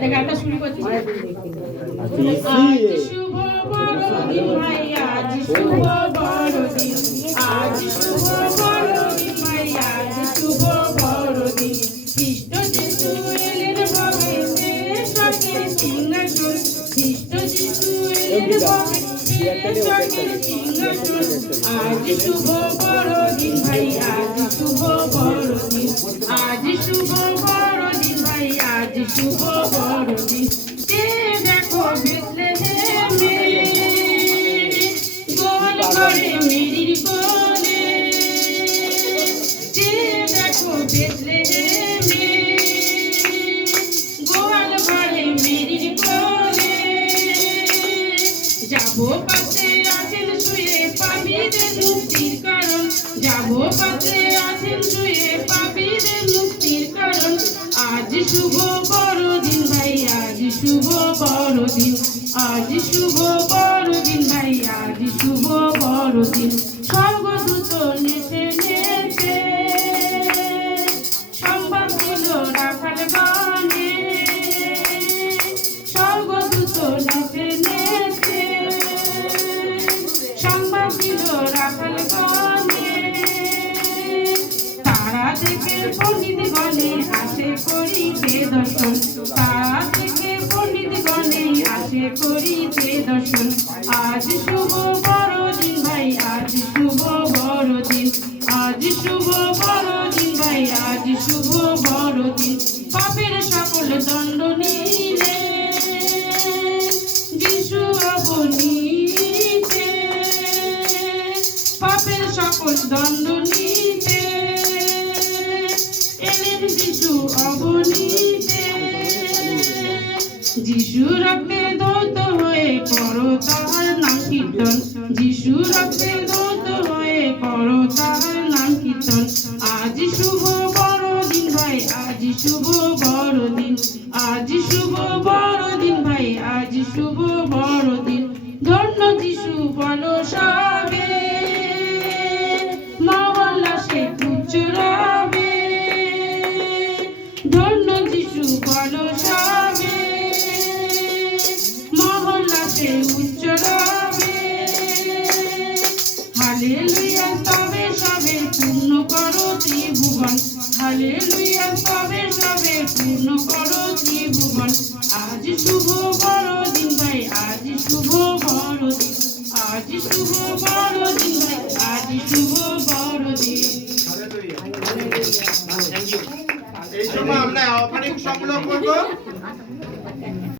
আচ্ছা গানটা শুরু করছি। আজ শুভ বড়দিন ভাই, আজ শুভ বড়দিন, আজ শুভ বড়দিন ভাই, আজ শুভ বড়দিন। খ্রিস্ট যিশু এলেন ভবেতে স্বর্গের সিংহাসন, খ্রিস্ট যিশু এলেন ভবেতে স্বর্গের সিংহাসন। আজ শুভ বড়দিন ভাই, আজ শুভ বড়দিন, আজ শুভ বড়দিন ভাই, আজ শুভ বড়দিন। কে দেখো বেথলেহেমে গোয়াল ঘরে মেরির কোলে, কে দেখো বেথলেহেমে গোয়াল ঘরে মেরির কোলে। যাবো পাশে আছেন শুয়ে পাপীদের মুক্তির কারণ, যাবো পাশে আছেন শুয়ে পাপীদের মুক্তির কারণ। আজ শুভ বড়দিন ভাই, আজ শুভ বড়দিন, আজ শুভ বড়দিন ভাই, আজ শুভ বড়দিন। স্বর্গদূত নেচে নেচে সংবাদ দিল রাখাল গণে, স্বর্গদূত নেচে নেচে সংবাদ দিল রাখাল গণে। তারা থেকে পণ্ডিত গণে আসে করিতে দর্শন, তারা থেকে পণ্ডিত গণে আসে করিতে দর্শন। আজ শুভ বড়দিন ভাই, আজ শুভ বড়দিন, আজ শুভ বড়দিন ভাই, আজ শুভ বড়দিন। পাপের সকল দণ্ড নিলে যিশু অবনীতে, পাপের সকল দণ্ড নিতে এলেন যিশু অবনীতে। যিশু রক্তে ধৌত হয়ে করো তাহার নাম কীর্তন, যিশু রক্তে ধৌত হয়ে করো তাহার নাম কীর্তন। আজ শুভ বড়দিন ভাই, আজ শুভ বড়দিন, আজ শুভ বড়দিন ভাই, আজ শুভ বড়দিন। ধন্য যিশু বলো সবে, মহল্লাসে উচ্চরাবে, ধন্য যিশু বলো সবে, মহল্লাসে উচ্চরাবে। হালেলুয়া তবে সবে পূর্ণ করো ত্রিভুবন, হালেলুয়া তবে সবে পূর্ণ করো ত্রিভুবন। আজ শুভ বড়দিন ভাই, আজ শুভ বড়দিন, আজ শুভ বড়দিন ভাই, আজ শুভ বড়দিন। এই সময় আমরা অফারিং সংগ্রহ করবো।